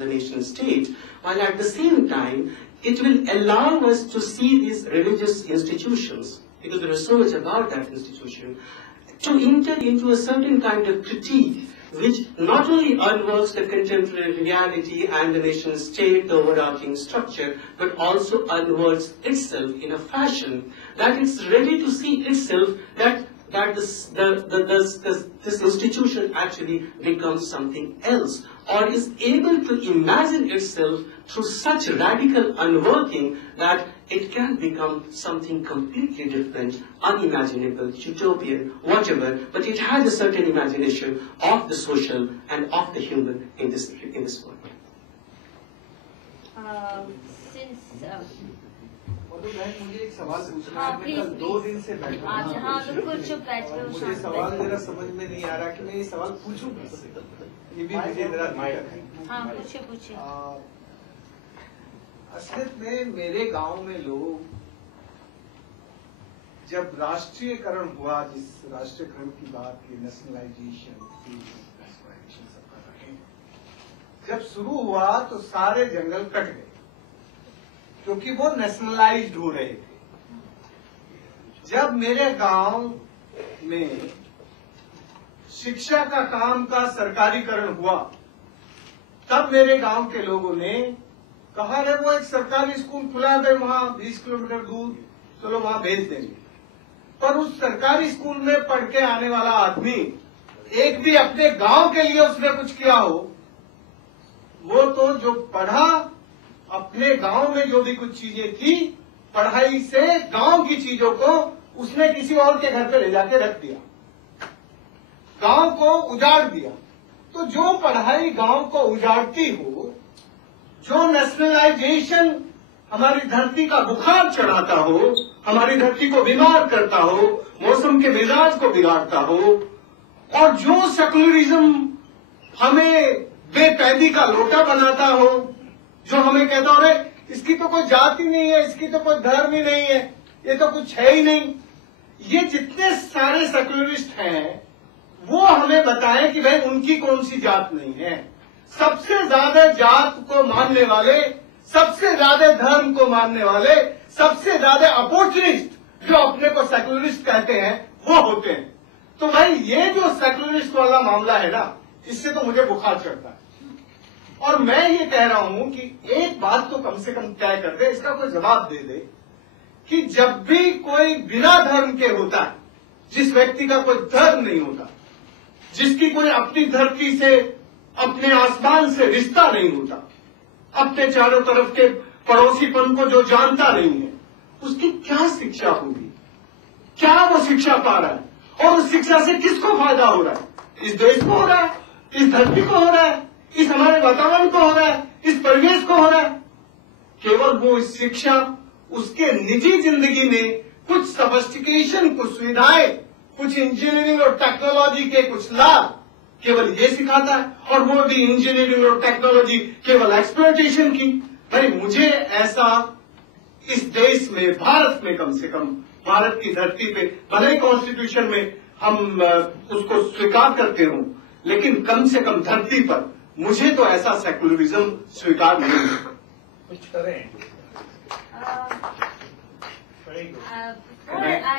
the nation state, while at the same time, it will allow us to see these religious institutions, because there is so much about that institution, to enter into a certain kind of critique which not only unworks the contemporary reality and the nation state, the overarching structure, but also unworks itself in a fashion that it's ready to see itself that this institution actually becomes something else, or is able to imagine itself through such radical unworking that it can become something completely different, unimaginable, utopian, whatever, but it has a certain imagination of the social and of the human in this world. मुझे एक सवाल पूछना है। मैं कल 2 दिन से बैठा हूँ, मुझे सवाल जरा समझ में नहीं आ रहा कि मैं ये सवाल पूछूं किससे, ये भी मुझे जरा पूछिए। असलियत में मेरे गांव में लोग जब राष्ट्रीयकरण हुआ, जिस राष्ट्रीयकरण की बात की, नेशनलाइजेशन सबका रहे, जब शुरू हुआ तो सारे जंगल कट गए क्योंकि वो नेशनलाइज्ड हो रहे थे। जब मेरे गांव में शिक्षा का काम का सरकारीकरण हुआ, तब मेरे गांव के लोगों ने कहा, रे वो एक सरकारी स्कूल खुला है वहां 20 किलोमीटर दूर, चलो वहां भेज देंगे। पर उस सरकारी स्कूल में पढ़ के आने वाला आदमी एक भी अपने गांव के लिए उसने कुछ किया हो, वो तो जो पढ़ा, अपने गांव में जो भी कुछ चीजें थी, पढ़ाई से गांव की चीजों को उसने किसी और के घर पे ले जाके रख दिया, गांव को उजाड़ दिया। तो जो पढ़ाई गांव को उजाड़ती हो, जो नेशनलाइजेशन हमारी धरती का बुखार चढ़ाता हो, हमारी धरती को बीमार करता हो, मौसम के मिजाज को बिगाड़ता हो, और जो सेकुलरिज्म हमें बेकैदी का लोटा बनाता हो, जो हमें कहता हो, अरे इसकी तो कोई जाति नहीं है, इसकी तो कोई धर्म ही नहीं है, ये तो कुछ है ही नहीं, ये जितने सारे सेकुलरिस्ट हैं वो हमें बताएं कि भाई उनकी कौन सी जात नहीं है। सबसे ज्यादा जात को मानने वाले, सबसे ज्यादा धर्म को मानने वाले, सबसे ज्यादा अपॉर्चुनिस्ट जो अपने को सेकुलरिस्ट कहते हैं वो होते हैं। तो भाई ये जो सेकुलरिस्ट वाला मामला है ना, इससे तो मुझे बुखार चढ़ता है। और मैं ये कह रहा हूं कि एक बात तो कम से कम तय कर दे, इसका कोई जवाब दे दे कि जब भी कोई बिना धर्म के होता है, जिस व्यक्ति का कोई धर्म नहीं होता, जिसकी कोई अपनी धरती से, अपने आसमान से रिश्ता नहीं होता, अपने चारों तरफ के पड़ोसीपन को जो जानता नहीं है, उसकी क्या शिक्षा होगी, क्या वो शिक्षा पा रहा है, और उस शिक्षा से किसको फायदा हो रहा है? इस देश को हो रहा है, इस धरती को हो रहा है, इस हमारे वातावरण को हो रहा है, इस परिवेश को हो रहा है। केवल वो इस शिक्षा उसके निजी जिंदगी में कुछ सोफिस्टिकेशन, कुछ सुविधाएं, कुछ इंजीनियरिंग और टेक्नोलॉजी के कुछ लाभ केवल ये सिखाता है, और वो भी इंजीनियरिंग और टेक्नोलॉजी केवल एक्सप्लॉयटेशन की। भाई मुझे ऐसा इस देश में, भारत में, कम से कम भारत की धरती पे, भले ही कॉन्स्टिट्यूशन में हम उसको स्वीकार करते हो, लेकिन कम से कम धरती पर मुझे तो ऐसा सेकुलरिज्म स्वीकार नहीं है। कुछ करें।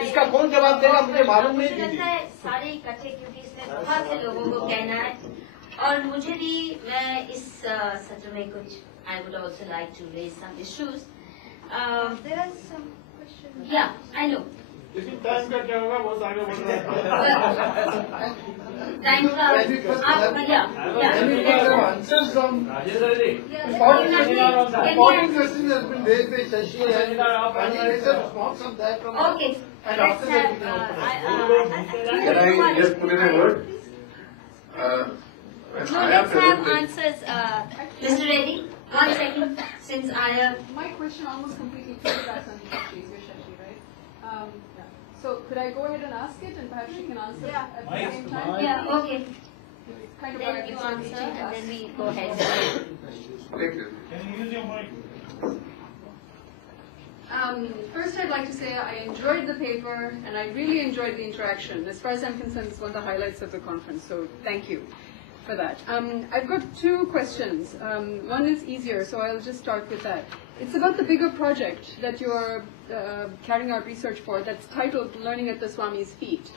इसका कौन जवाब देगा मुझे मालूम नहीं। लगता है सारे इकट्ठे, क्योंकि इसमें बहुत से लोगों को कहना है, और मुझे भी, मैं इस सत्र में कुछ, I would also like to raise some issues. There are some questions. Yeah, I know. Time का क्या होगा, बहुत आगे बढ़ रहा है। टाइम का आप answers from Rajendra ji. Question has been raised by Shashi and answer response of that from. Okay. And after that, can I just put in a word? No, let's have answers. Mr. Reddy, 1 second, since I have. My question almost completely piggybacks on Shashi's, Shashi, right? So could I go ahead and ask it, and perhaps you can answer at the same time? Yeah, okay. Kind of Then you answer, and then we go ahead. can you use your mic? First, I'd like to say I enjoyed the paper, and I really enjoyed the interaction. As far as I'm concerned, it's one of the highlights of the conference, so thank you. for that. I've got two questions. One is easier, so I'll just start with that. It's about the bigger project that you're carrying out research for that's titled Learning at the Swami's Feet.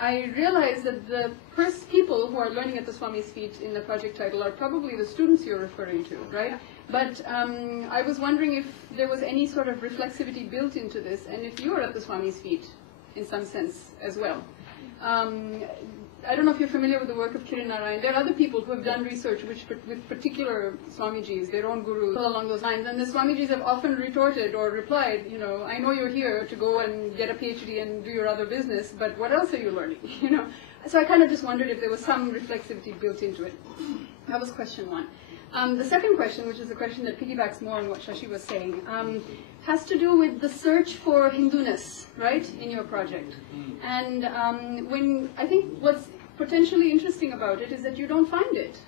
I realize that the first people who are learning at the Swami's feet in the project title are probably the students you're referring to, right? But I was wondering if there was any sort of reflexivity built into this, and if you are at the Swami's feet in some sense as well. I don't know if you're familiar with the work of Kiran Narayan. There are other people who have done research with particular Swamijis, their own gurus, along those lines. And the Swamijis have often retorted or replied, you know, I know you're here to go and get a PhD and do your other business, but what else are you learning? You know. So I kind of just wondered if there was some reflexivity built into it. That was question one. The second question, which is a question that piggybacks more on what Shashi was saying, has to do with the search for Hinduness, right, in your project. And when I think what's potentially interesting about it is that you don't find it